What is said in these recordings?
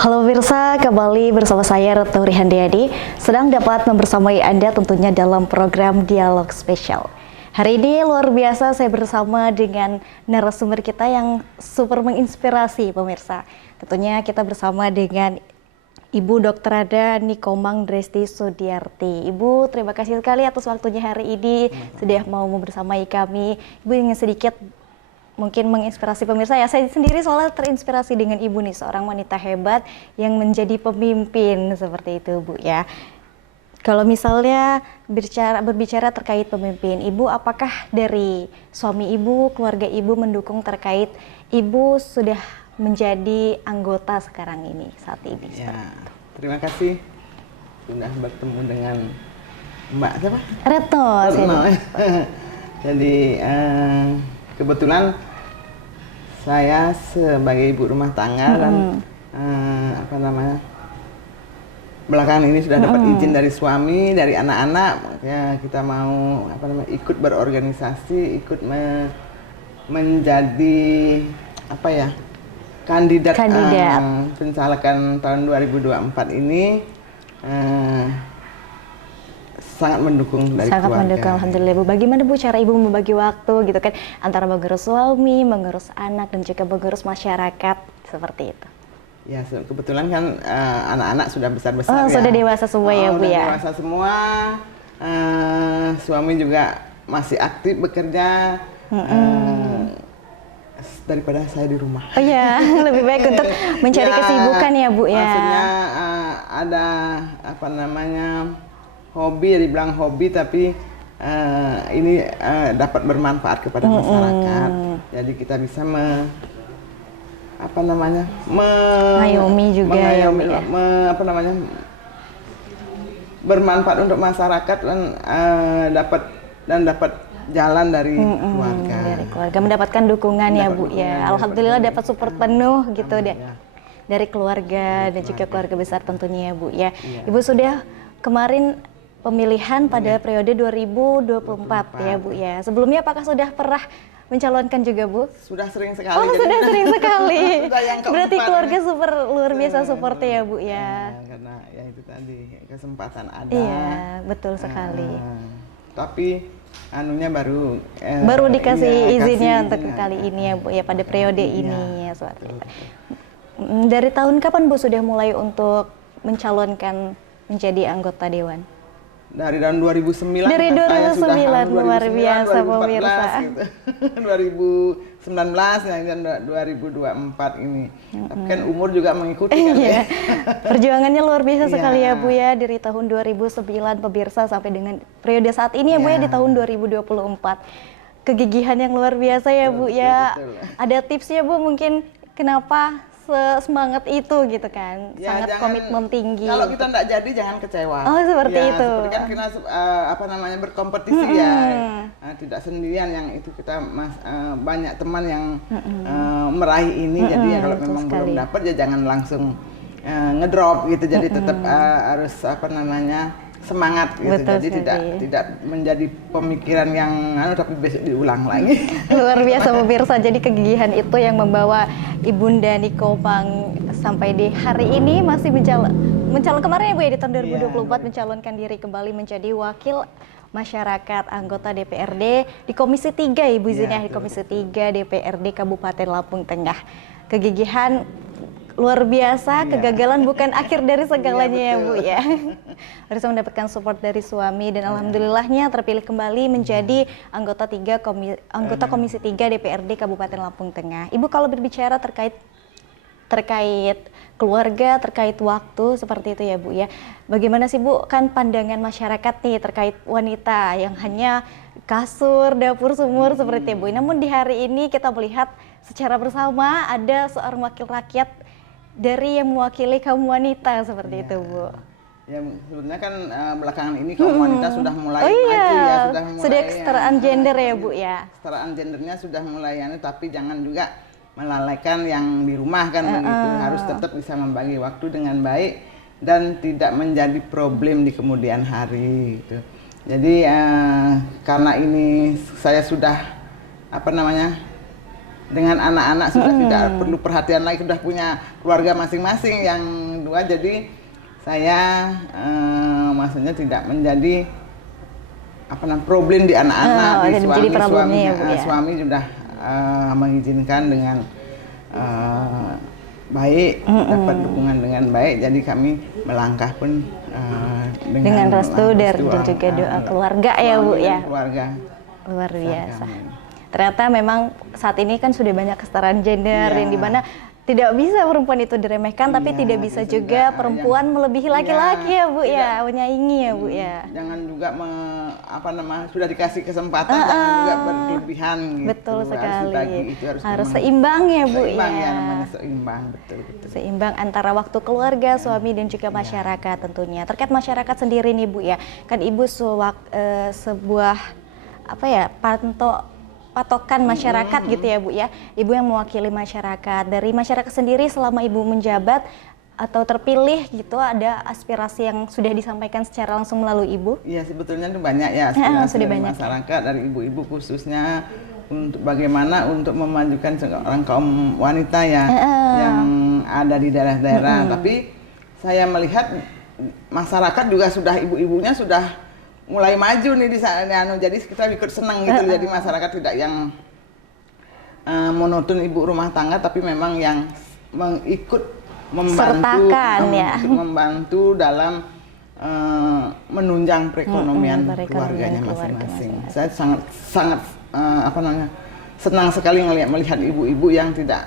Halo pemirsa, kembali bersama saya Retno Rihandiadi, sedang dapat membersamai Anda tentunya dalam program Dialog Spesial. Hari ini luar biasa saya bersama dengan narasumber kita yang super menginspirasi pemirsa. Tentunya kita bersama dengan Ibu Dr. Ada Nikomang Dresti Sudiarti. Ibu, terima kasih sekali atas waktunya hari ini sudah mau membersamai kami. Ibu ingin sedikit mungkin menginspirasi pemirsa ya. Saya sendiri soalnya terinspirasi dengan Ibu nih, seorang wanita hebat yang menjadi pemimpin seperti itu Bu ya. Kalau misalnya berbicara terkait pemimpin, Ibu apakah dari suami Ibu, keluarga Ibu mendukung terkait Ibu sudah menjadi anggota sekarang ini, saat ini? Ya, terima kasih sudah bertemu dengan Mbak siapa? Retno. Jadi kebetulan saya sebagai ibu rumah tangga dan belakangan ini sudah dapat izin dari suami, dari anak-anak, ya kita mau ikut berorganisasi, ikut menjadi kandidat. Pencalekan tahun 2024 ini. Sangat mendukung dari sangat keluarga. Mendukung, alhamdulillah Bu. Bagaimana Bu cara Ibu membagi waktu gitu kan antara mengurus suami, mengurus anak dan juga mengurus masyarakat seperti itu? Ya kebetulan kan anak-anak sudah besar-besar ya. Sudah dewasa semua ya Bu ya. Dewasa semua. Suami juga masih aktif bekerja. Daripada saya di rumah. Oh iya, lebih baik untuk mencari kesibukan ya Bu ya. Maksudnya ada hobi, dibilang hobi tapi ini dapat bermanfaat kepada masyarakat. Jadi kita bisa mengayomi juga bermanfaat untuk masyarakat dan dapat jalan dari keluarga. Dari keluarga mendapatkan dukungan ya Bu ya. Alhamdulillah dapat support penuh gitu deh dari keluarga dan juga keluarga besar tentunya ya Bu ya. Ibu sudah kemarin pemilihan pada periode 2024 ya Bu ya. Sebelumnya apakah sudah pernah mencalonkan juga Bu? Sudah sering sekali. Oh sudah sering sekali. Berarti keluarga ini. super luar biasa support ya Bu ya. Karena ya itu tadi kesempatan ada. Iya betul sekali. Tapi anunya baru dikasih izinnya untuk kali ini ya Bu ya, pada periode ini ya seperti itu. Dari tahun kapan Bu sudah mulai untuk mencalonkan menjadi anggota dewan? Dari tahun 2009. Dari 2009 luar biasa pemirsa. Gitu. 2019 dan 2024 ini. Tapi kan umur juga mengikuti kan ya. Perjuangannya luar biasa sekali ya Bu ya, dari tahun 2009 pemirsa sampai dengan periode saat ini ya Bu ya, di tahun 2024. Kegigihan yang luar biasa ya Bu ya. Betul. Ada tipsnya Bu mungkin kenapa semangat itu gitu kan, sangat komitmen tinggi. Kalau kita nggak jadi jangan kecewa. Oh seperti itu. Seperti kan kita berkompetisi ya, tidak sendirian yang itu kita banyak teman yang meraih ini. Jadi ya kalau memang belum dapat ya jangan langsung ngedrop gitu. Jadi tetap harus semangat gitu. Betul, jadi tidak menjadi pemikiran yang tapi besok diulang lagi. Luar biasa pemirsa. Jadi kegigihan itu yang membawa Ibunda Nikomang sampai di hari ini masih mencalon kemarin ya Bu ya, di tahun 2024 mencalonkan diri kembali menjadi wakil masyarakat anggota DPRD di Komisi 3 Ibu izinnya, di Komisi 3 DPRD Kabupaten Lampung Tengah. Kegigihan luar biasa, kegagalan bukan akhir dari segalanya ya Bu ya. Harus mendapatkan support dari suami dan alhamdulillahnya terpilih kembali menjadi anggota Komisi 3 DPRD Kabupaten Lampung Tengah. Ibu kalau berbicara terkait keluarga, terkait waktu seperti itu ya Bu ya. Bagaimana sih Bu kan pandangan masyarakat nih terkait wanita yang hanya kasur, dapur, sumur seperti itu Bu. Namun di hari ini kita melihat secara bersama ada seorang wakil rakyat dari yang mewakili kaum wanita seperti itu Bu. Ya sebenarnya kan belakangan ini kaum wanita sudah mulai maju ya, sudah kesetaraan gender ya Bu ya. Kesetaraan gendernya sudah mulai tapi jangan juga melalaikan yang di rumah kan begitu. Harus tetap bisa membagi waktu dengan baik dan tidak menjadi problem di kemudian hari gitu. Jadi karena ini saya sudah dengan anak-anak sudah tidak perlu perhatian lagi, sudah punya keluarga masing-masing yang dua. Jadi saya maksudnya tidak menjadi problem di anak-anak, di suami sudah mengizinkan dengan baik, dapat dukungan dengan baik, jadi kami melangkah pun dengan restu dan juga doa keluarga ya Bu ya. Keluarga luar biasa. Ternyata memang saat ini kan sudah banyak kesetaraan gender yang dimana tidak bisa perempuan itu diremehkan, tapi tidak bisa juga perempuan melebihi laki-laki ya Bu ya, menyaingi ya Bu ya. Jangan juga sudah dikasih kesempatan jangan juga berlebihan gitu. Betul sekali. Harus seimbang ya Bu seimbang, ya. Namanya seimbang, betul. Seimbang antara waktu keluarga, suami dan juga masyarakat tentunya. Terkait masyarakat sendiri nih Bu ya, kan Ibu sebuah patokan masyarakat gitu ya Bu ya. Ibu yang mewakili masyarakat. Dari masyarakat sendiri selama Ibu menjabat atau terpilih gitu, ada aspirasi yang sudah disampaikan secara langsung melalui Ibu? Iya, sebetulnya itu banyak ya aspirasi dari masyarakat, dari ibu-ibu khususnya untuk bagaimana untuk memajukan seorang kaum wanita ya yang ada di daerah-daerah. Tapi saya melihat masyarakat juga sudah, ibu-ibunya sudah mulai maju nih di sana, jadi kita ikut senang gitu. Jadi masyarakat tidak yang monoton ibu rumah tangga, tapi memang yang ikut membantu dalam menunjang perekonomian keluarganya masing-masing. Saya sangat senang sekali melihat ibu-ibu yang tidak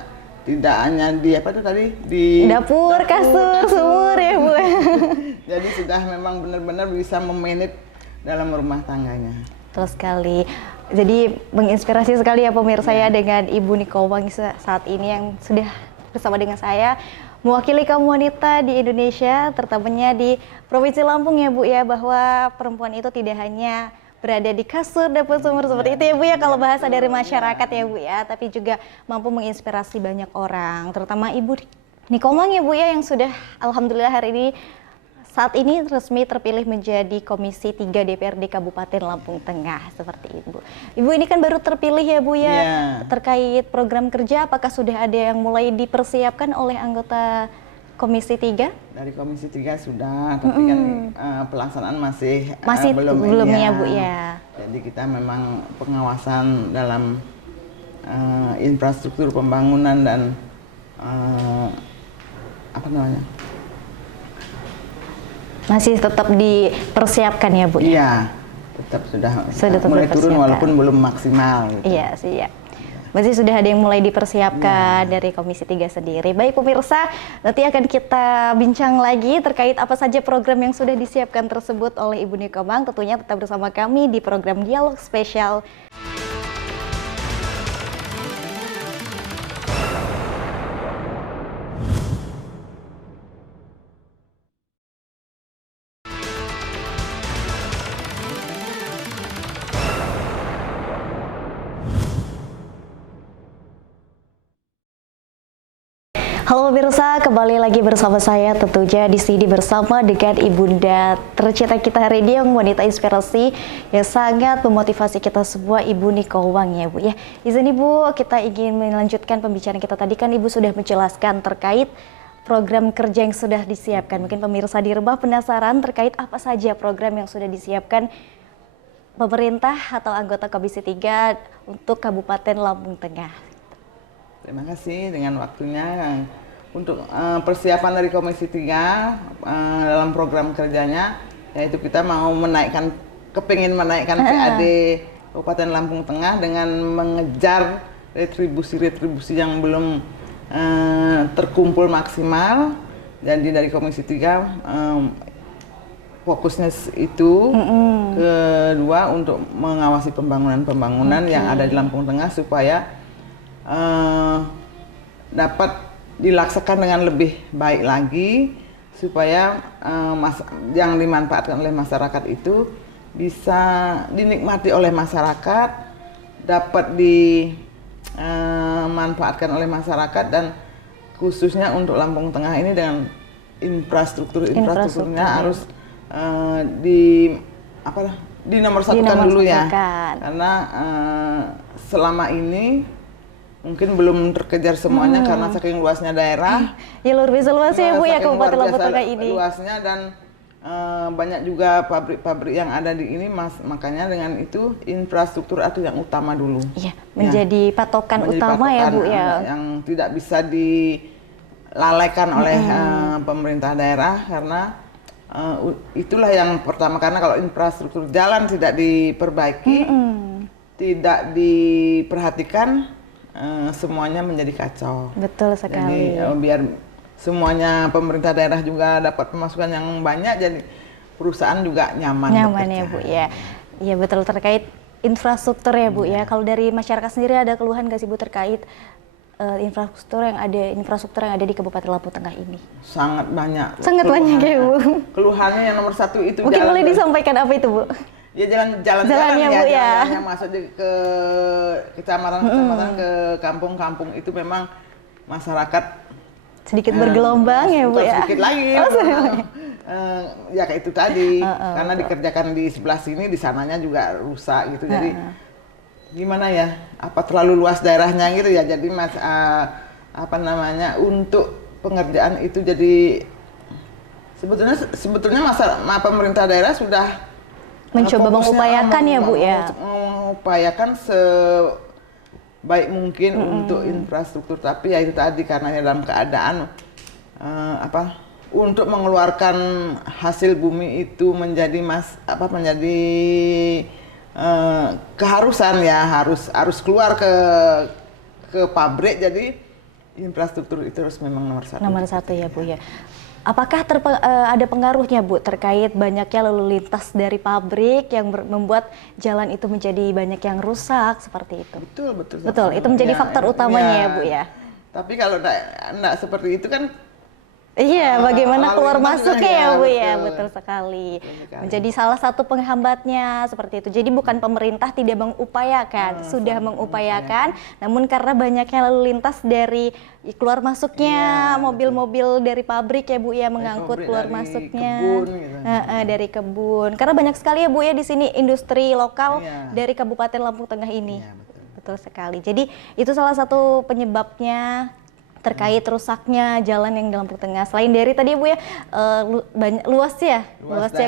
hanya di di dapur, kasur, sumur ya Bu. Jadi sudah memang benar-benar bisa memanage dalam rumah tangganya. Betul sekali. Jadi menginspirasi sekali ya pemirsa ya dengan Ibu Nicole saat ini yang sudah bersama dengan saya mewakili kaum wanita di Indonesia, terutamanya di Provinsi Lampung ya Bu ya, bahwa perempuan itu tidak hanya berada di kasur, dapur, sumur seperti itu ya Bu ya kalau bahasa dari masyarakat ya Bu ya, tapi juga mampu menginspirasi banyak orang, terutama Ibu Nicole ya Bu ya yang sudah alhamdulillah hari ini saat ini resmi terpilih menjadi Komisi 3 DPRD Kabupaten Lampung Tengah seperti itu. Ibu ini kan baru terpilih ya Bu ya. Terkait program kerja, apakah sudah ada yang mulai dipersiapkan oleh anggota Komisi 3? Dari Komisi 3 sudah, tapi kan pelaksanaan masih belum ya Bu ya. Jadi kita memang pengawasan dalam infrastruktur pembangunan dan masih tetap dipersiapkan ya Bu? Iya, tetap sudah mulai turun walaupun belum maksimal. Gitu. Iya sih ya. Masih sudah ada yang mulai dipersiapkan dari Komisi 3 sendiri. Baik pemirsa, nanti akan kita bincang lagi terkait apa saja program yang sudah disiapkan tersebut oleh Ibu Nicole. Tentunya tetap bersama kami di program Dialog Spesial. Halo pemirsa, kembali lagi bersama saya tentunya di sini bersama dengan ibunda tercinta kita hari ini yang wanita inspirasi yang sangat memotivasi kita semua, Ibu Nicole ya Bu ya. Di sini Bu, kita ingin melanjutkan pembicaraan kita tadi, kan Ibu sudah menjelaskan terkait program kerja yang sudah disiapkan. Mungkin pemirsa di rumah penasaran terkait apa saja program yang sudah disiapkan pemerintah atau anggota Komisi 3 untuk Kabupaten Lampung Tengah. Terima kasih dengan waktunya. Untuk persiapan dari Komisi 3 dalam program kerjanya, yaitu kita mau kepingin menaikkan PAD Kabupaten Lampung Tengah dengan mengejar retribusi yang belum terkumpul maksimal. Jadi dari Komisi 3 fokusnya itu, kedua untuk mengawasi pembangunan yang ada di Lampung Tengah supaya dapat dilaksanakan dengan lebih baik lagi, supaya yang dimanfaatkan oleh masyarakat itu bisa dinikmati oleh masyarakat, dapat dimanfaatkan oleh masyarakat, dan khususnya untuk Lampung Tengah ini dengan infrastrukturnya harus dinomorsatukan dulu ya, karena selama ini mungkin belum terkejar semuanya karena saking luasnya daerah. Ya luar biasa luas ya Bu ya Saking Kabupaten luar Lampung biasa Tengah ini. luasnya dan banyak juga pabrik-pabrik yang ada di ini, makanya dengan itu infrastruktur itu yang utama dulu. Iya, menjadi patokan menjadi utama ya patokan, Bu ya. Yang tidak bisa dilalaikan oleh pemerintah daerah karena itulah yang pertama, karena kalau infrastruktur jalan tidak diperbaiki, tidak diperhatikan, semuanya menjadi kacau. Betul sekali. Jadi biar semuanya pemerintah daerah juga dapat pemasukan yang banyak, jadi perusahaan juga nyaman Ya Bu ya. Iya betul, terkait infrastruktur ya Bu ya. Kalau dari masyarakat sendiri ada keluhan nggak sih Bu terkait infrastruktur yang ada di Kabupaten Lampung Tengah ini? Sangat banyak. Sangat banyak ya Bu. Keluhannya yang nomor satu itu mungkin boleh disampaikan apa itu Bu? Ya jalan-jalan ya Bu ya. Yang masuk ke kecamatan ke kampung-kampung itu memang masyarakat sedikit bergelombang ya Bu ya. Sedikit lagi. Ya kayak itu tadi, karena dikerjakan di sebelah sini, di sananya juga rusak gitu. Jadi gimana ya? Apa terlalu luas daerahnya gitu ya? Jadi untuk pengerjaan itu jadi sebetulnya pemerintah daerah sudah mencoba mengupayakan ya Bu ya. Mengupayakan baik mungkin untuk infrastruktur, tapi ya itu tadi karena dalam keadaan untuk mengeluarkan hasil bumi itu menjadi keharusan ya, harus keluar ke pabrik, jadi infrastruktur itu harus memang nomor satu ya Bu ya. Apakah ada pengaruhnya Bu terkait banyaknya lalu lintas dari pabrik yang membuat jalan itu menjadi banyak yang rusak seperti itu? Betul, itu menjadi faktor utamanya ya Bu ya. Tapi kalau enggak seperti itu kan iya, bagaimana keluar masuknya ya Bu ya, betul sekali. Menjadi salah satu penghambatnya seperti itu. Jadi bukan pemerintah tidak mengupayakan, sudah mengupayakan, namun karena banyaknya lalu lintas dari keluar masuknya mobil-mobil dari pabrik ya Bu ya, mengangkut keluar masuknya kebun, gitu. Dari kebun. Karena banyak sekali ya Bu ya di sini industri lokal dari Kabupaten Lampung Tengah ini. Betul sekali. Jadi itu salah satu penyebabnya terkait rusaknya jalan yang di Lampung Tengah. Selain dari tadi Bu ya, luasnya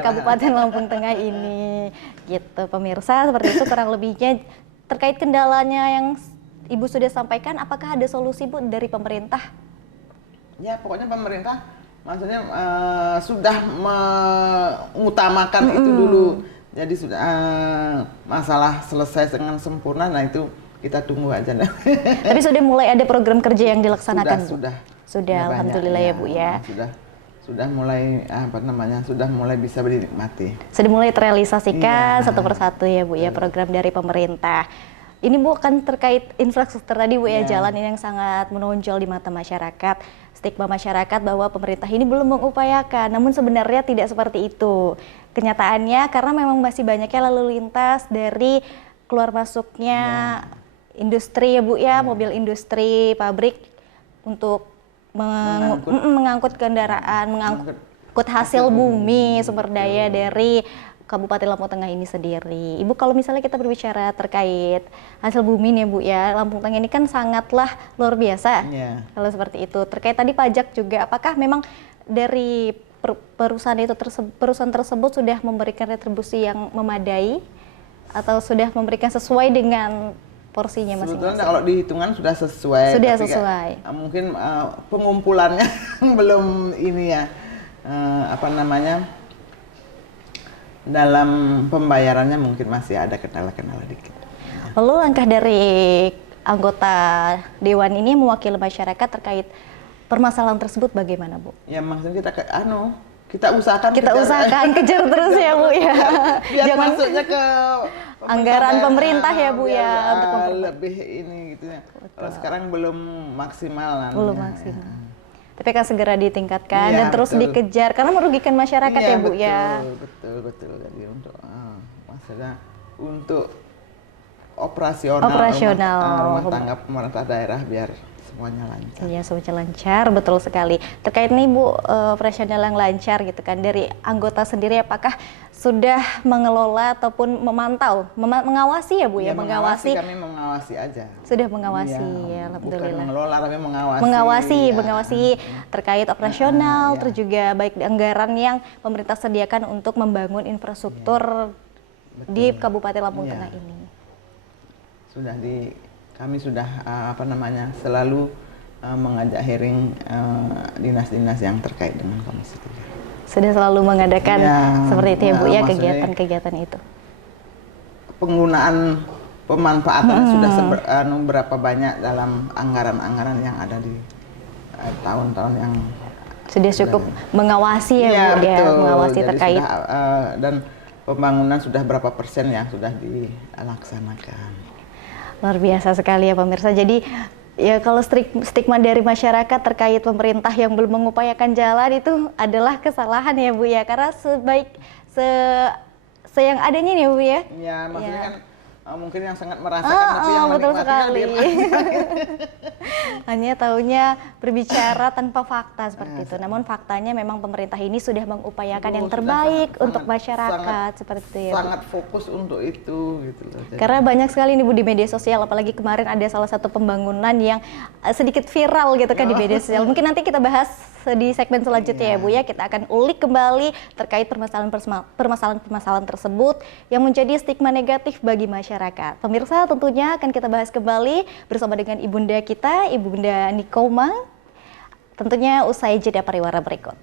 Kabupaten Lampung Tengah ini. Gitu pemirsa, seperti itu kurang lebihnya terkait kendalanya yang Ibu sudah sampaikan. Apakah ada solusi Bu dari pemerintah? Ya pokoknya pemerintah maksudnya sudah mengutamakan itu dulu. Jadi sudah masalah selesai dengan sempurna, nah itu kita tunggu aja. Tapi sudah mulai ada program kerja yang dilaksanakan Bu? Sudah alhamdulillah ya Bu ya. Sudah mulai sudah mulai bisa dinikmati. Sudah mulai terrealisasikan satu persatu ya Bu ya program dari pemerintah. Ini Bu kan terkait infrastruktur tadi Bu ya, jalan ini yang sangat menonjol di mata masyarakat. Stigma masyarakat bahwa pemerintah ini belum mengupayakan, namun sebenarnya tidak seperti itu. Kenyataannya karena memang masih banyaknya lalu lintas dari keluar masuknya industri ya Bu ya, mobil industri, pabrik untuk mengangkut kendaraan, mengangkut hasil bumi, sumber daya dari Kabupaten Lampung Tengah ini sendiri. Ibu, kalau misalnya kita berbicara terkait hasil bumi nih Bu ya, Lampung Tengah ini kan sangatlah luar biasa. Kalau seperti itu, terkait tadi pajak juga, apakah memang dari perusahaan tersebut sudah memberikan retribusi yang memadai atau sudah memberikan sesuai dengan porsinya masing-masing? Sebetulnya kalau dihitungan sudah sesuai. Sudah sesuai. Mungkin pengumpulannya belum ini ya, dalam pembayarannya mungkin masih ada kendala-kendala dikit. Lalu langkah dari anggota Dewan ini mewakili masyarakat terkait permasalahan tersebut bagaimana Bu? Ya maksudnya kita usahakan kejar terus ya Bu ya. Biar jangan masuknya ke anggaran pemerintah ya Bu ya, untuk lebih ini gitu ya. Kalau sekarang belum maksimal. Belum maksimal. Tapi kan segera ditingkatkan dan terus dikejar karena merugikan masyarakat ya Bu ya. Betul. Jadi untuk operasional rumah tangga pemerintah daerah biar semuanya lancar. Iya, semuanya lancar, betul sekali. Terkait nih Bu, operasional yang lancar gitu kan, dari anggota sendiri apakah sudah mengelola ataupun memantau, mengawasi ya Bu ya, mengawasi. Kami mengawasi aja. Sudah mengawasi ya, alhamdulillah. Bukan mengelola tapi mengawasi. Mengawasi terkait operasional, terus juga baik anggaran yang pemerintah sediakan untuk membangun infrastruktur di Kabupaten Lampung Tengah ini. Kami sudah selalu mengajak hearing dinas-dinas yang terkait dengan Komisi 3. Sudah selalu mengadakan seperti itu ya Bu ya, kegiatan-kegiatan itu. Penggunaan pemanfaatan sudah berapa banyak dalam anggaran-anggaran yang ada di tahun-tahun yang sudah cukup mengawasi ya Bu ya, mengawasi jadi terkait dan pembangunan sudah berapa persen yang sudah dilaksanakan. Luar biasa sekali ya pemirsa. Jadi ya kalau stigma dari masyarakat terkait pemerintah yang belum mengupayakan jalan itu adalah kesalahan ya Bu ya, karena yang adanya nih Bu ya. Ya maksudnya kan mungkin yang sangat merasakan tapi yang betul sekali. Hanya taunya berbicara tanpa fakta seperti itu. Namun faktanya memang pemerintah ini sudah mengupayakan yang terbaik untuk masyarakat seperti itu ya. Sangat fokus untuk itu gitu loh. Karena banyak sekali nih Bu di media sosial, apalagi kemarin ada salah satu pembangunan yang sedikit viral gitu kan di media sosial. Mungkin nanti kita bahas di segmen selanjutnya ya Bu ya, kita akan ulik kembali terkait permasalahan tersebut yang menjadi stigma negatif bagi masyarakat. Pemirsa, tentunya akan kita bahas kembali bersama dengan ibunda kita, Ibunda Nikoma, tentunya usai jeda pariwara berikut.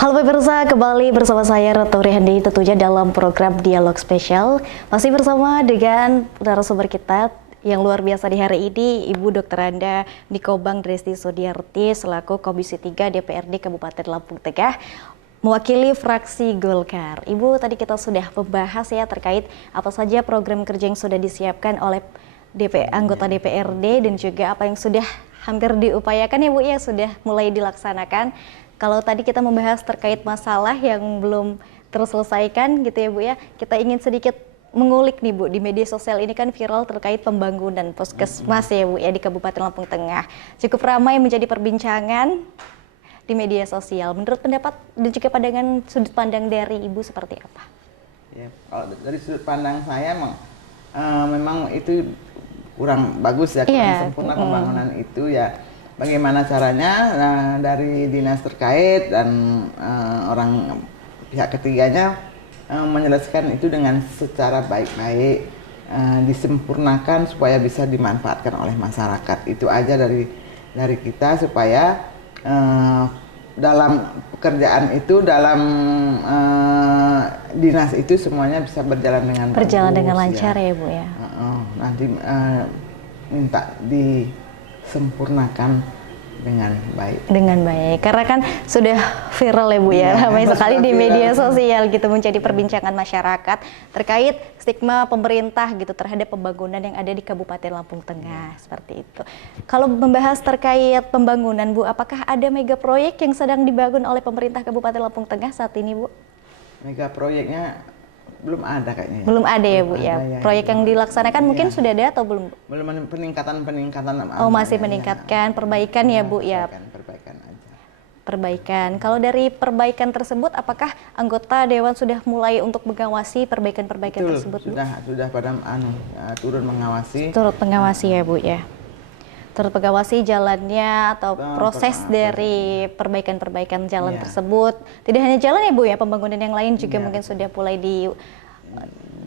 Halo pemirsa, kembali bersama saya Ratu Rihandi tentunya dalam program Dialog Spesial. Masih bersama dengan narasumber kita yang luar biasa di hari ini, Ibu Dr. Anda Nikobang Dresti Sudiarti selaku Komisi 3 DPRD Kabupaten Lampung Tengah, mewakili fraksi Golkar. Ibu, tadi kita sudah membahas ya terkait apa saja program kerja yang sudah disiapkan oleh anggota DPRD dan juga apa yang sudah hampir diupayakan ya Bu ya, sudah mulai dilaksanakan. Kalau tadi kita membahas terkait masalah yang belum terselesaikan gitu ya Bu ya, kita ingin sedikit mengulik nih Bu, di media sosial ini kan viral terkait pembangunan puskesmas ya Bu ya di Kabupaten Lampung Tengah. Cukup ramai menjadi perbincangan di media sosial. Menurut pendapat dan juga pandangan sudut pandang dari Ibu seperti apa? Ya, kalau dari sudut pandang saya memang itu kurang bagus ya, kurang sempurna pembangunan itu ya. Bagaimana caranya dari dinas terkait dan orang pihak ketiganya menyelesaikan itu dengan secara baik-baik, disempurnakan supaya bisa dimanfaatkan oleh masyarakat. Itu aja dari kita supaya dalam pekerjaan itu, dalam dinas itu semuanya bisa berjalan dengan lancar ya Bu ya. Nanti minta disempurnakan dengan baik. Karena kan sudah viral ya Bu ya, ramai sekali di media sosial gitu, menjadi perbincangan masyarakat terkait stigma pemerintah gitu terhadap pembangunan yang ada di Kabupaten Lampung Tengah seperti itu. Kalau membahas terkait pembangunan Bu, apakah ada mega proyek yang sedang dibangun oleh pemerintah Kabupaten Lampung Tengah saat ini Bu? Mega proyeknya belum ada kayaknya. Belum ada ya Bu ya. Proyek yang dilaksanakan mungkin sudah ada atau belum? Belum, peningkatan. Oh, masih meningkatkan perbaikan ya Bu ya. Perbaikan aja. Perbaikan. Kalau dari perbaikan tersebut, apakah anggota dewan sudah mulai untuk mengawasi perbaikan tersebut? Sudah pada turun mengawasi. Turut mengawasi ya Bu ya. Turut mengawasi jalannya atau proses dari perbaikan jalan tersebut. Tidak hanya jalan ya Bu ya, pembangunan yang lain juga mungkin sudah mulai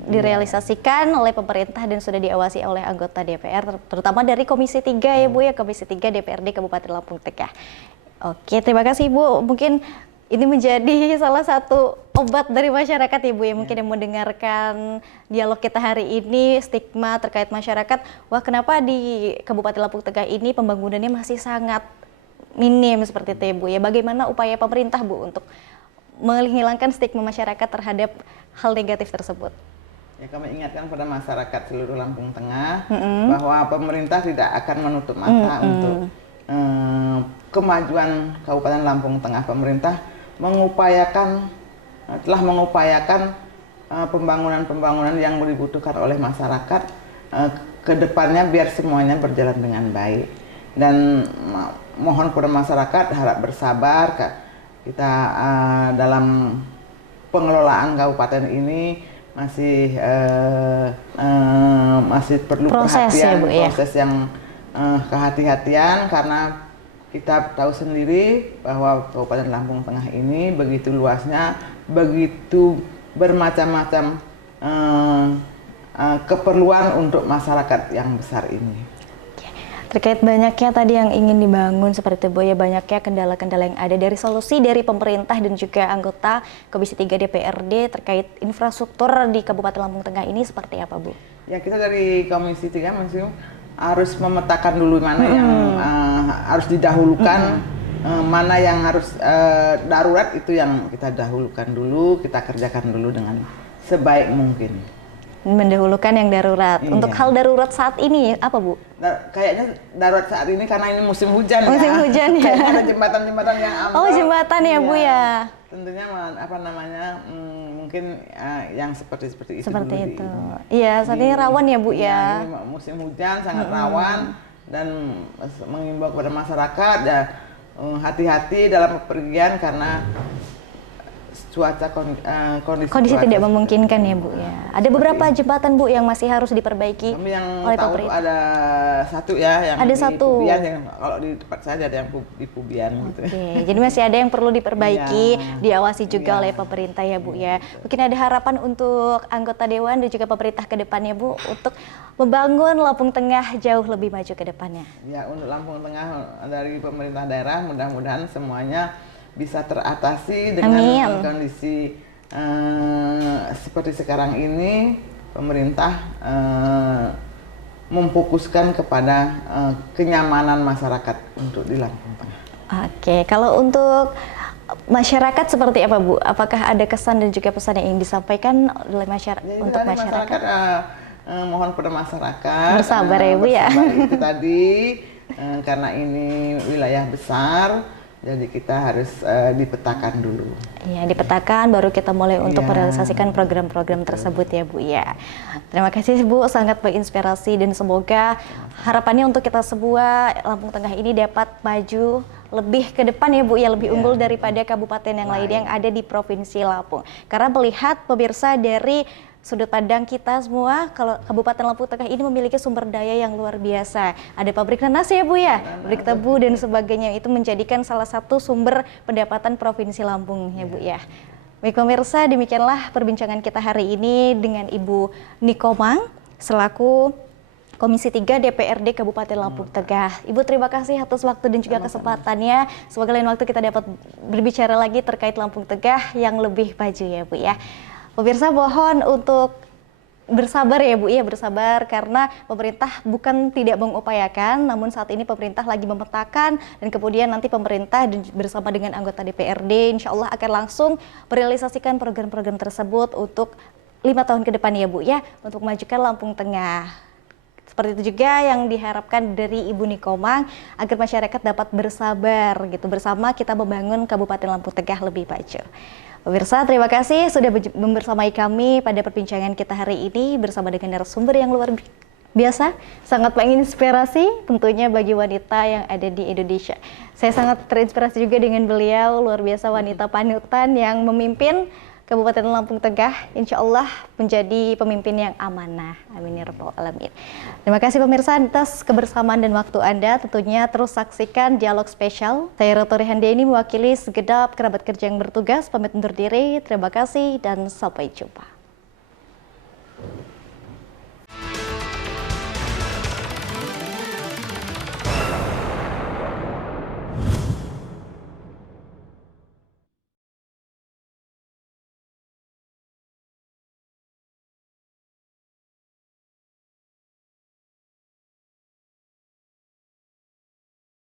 direalisasikan oleh pemerintah dan sudah diawasi oleh anggota DPR, terutama dari Komisi 3 ya Bu ya, Komisi 3 DPRD Kabupaten Lampung Tengah. Oke, terima kasih Bu. Mungkin ini menjadi salah satu obat dari masyarakat ya Bu ya, mungkin yang mendengarkan dialog kita hari ini, stigma terkait masyarakat, wah kenapa di Kabupaten Lampung Tengah ini pembangunannya masih sangat minim seperti itu ya Bu ya. Bagaimana upaya pemerintah Bu untuk menghilangkan stigma masyarakat terhadap hal negatif tersebut? Ya, kami ingatkan pada masyarakat seluruh Lampung Tengah bahwa pemerintah tidak akan menutup mata untuk kemajuan Kabupaten Lampung Tengah, pemerintah telah mengupayakan pembangunan-pembangunan yang dibutuhkan oleh masyarakat ke depannya biar semuanya berjalan dengan baik. Dan mohon kepada masyarakat harap bersabar, kita dalam pengelolaan kabupaten ini masih perlu proses perhatian, ya, Bu, ya? proses yang kehati-hatian, karena kita tahu sendiri bahwa Kabupaten Lampung Tengah ini begitu luasnya, begitu bermacam-macam keperluan untuk masyarakat yang besar ini. Terkait banyaknya tadi yang ingin dibangun seperti itu, Bu, ya, banyaknya kendala-kendala yang ada, dari solusi dari pemerintah dan juga anggota Komisi 3 DPRD terkait infrastruktur di Kabupaten Lampung Tengah ini seperti apa, Bu? Ya, kita dari Komisi 3 masih harus memetakan dulu mana yang harus didahulukan, mana yang harus darurat, itu yang kita dahulukan dulu, kita kerjakan dulu dengan sebaik mungkin. Mendahulukan yang darurat. Iya. Untuk hal darurat saat ini apa, Bu? Kayaknya darurat saat ini karena ini musim hujan. Musim ya. hujan ya. Kayaknya ada jembatan-jembatan yang ambrol. Oh, jembatan ya, Bu, ya. Tentunya mungkin yang seperti itu. Seperti itu. Iya, saat ini rawan ya, Bu, ya. Ini musim hujan sangat rawan, dan mengimbau kepada masyarakat ya hati-hati dalam bepergian karena cuaca kondisi tidak memungkinkan ya, Bu, ya. Ada beberapa jembatan, Bu, yang masih harus diperbaiki kami yang oleh tahu pemerintah. ada satu ya yang ada di satu. Pubian, yang kalau di tempat saya ada yang di Pubian gitu. Oke, jadi masih ada yang perlu diperbaiki, Iya. diawasi juga Iya. oleh pemerintah ya, Bu, ya. Mungkin ada harapan untuk anggota dewan dan juga pemerintah ke depannya, Bu, untuk membangun Lampung Tengah jauh lebih maju ke depannya. Ya, untuk Lampung Tengah dari pemerintah daerah mudah-mudahan semuanya bisa teratasi dengan kondisi seperti sekarang ini. Pemerintah memfokuskan kepada kenyamanan masyarakat untuk di Lampung Tengah. Oke, kalau untuk masyarakat seperti apa, Bu? Apakah ada kesan dan juga pesan yang ingin disampaikan oleh masyarakat untuk masyarakat? Mohon pada masyarakat bersabar ya, Bu, ya. Itu tadi karena ini wilayah besar, jadi kita harus dipetakan dulu. Iya, dipetakan baru kita mulai untuk merealisasikan program-program tersebut ya, Bu, ya. Terima kasih, Bu, sangat menginspirasi, dan semoga harapannya untuk kita semua Lampung Tengah ini dapat maju lebih ke depan ya, Bu, ya, lebih unggul daripada kabupaten yang lain yang ada di Provinsi Lampung. Karena melihat pemirsa dari sudut pandang kita semua, kalau Kabupaten Lampung Tengah ini memiliki sumber daya yang luar biasa. Ada pabrik nanas ya, Bu, ya, pabrik tebu dan sebagainya, itu menjadikan salah satu sumber pendapatan Provinsi Lampung ya, Bu, ya. Baik pemirsa, demikianlah perbincangan kita hari ini dengan Ibu Nikomang selaku Komisi 3 DPRD Kabupaten Lampung Tengah. Ibu, terima kasih atas waktu dan juga kesempatannya. Semoga lain waktu kita dapat berbicara lagi terkait Lampung Tengah yang lebih maju ya, Bu, ya. Pemirsa, mohon untuk bersabar ya, Bu, ya, bersabar karena pemerintah bukan tidak mengupayakan, namun saat ini pemerintah lagi memetakan, dan kemudian nanti pemerintah bersama dengan anggota DPRD insya Allah akan langsung merealisasikan program-program tersebut untuk 5 tahun ke depan ya, Bu, ya, untuk memajukan Lampung Tengah. Seperti itu juga yang diharapkan dari Ibu Nikomang, agar masyarakat dapat bersabar gitu, bersama kita membangun Kabupaten Lampung Tengah lebih maju. Pemirsa, terima kasih sudah membersamai kami pada perbincangan kita hari ini bersama dengan narasumber yang luar biasa, sangat menginspirasi tentunya bagi wanita yang ada di Indonesia. Saya sangat terinspirasi juga dengan beliau, luar biasa, wanita panutan yang memimpin Kabupaten Lampung Tengah, insya Allah menjadi pemimpin yang amanah. Amin ya rabbal alamin. Terima kasih pemirsa atas kebersamaan dan waktu Anda. Tentunya terus saksikan Dialog Spesial. Saya Ratu Rihandiani mewakili segenap kerabat kerja yang bertugas. Pamit undur diri. Terima kasih dan sampai jumpa.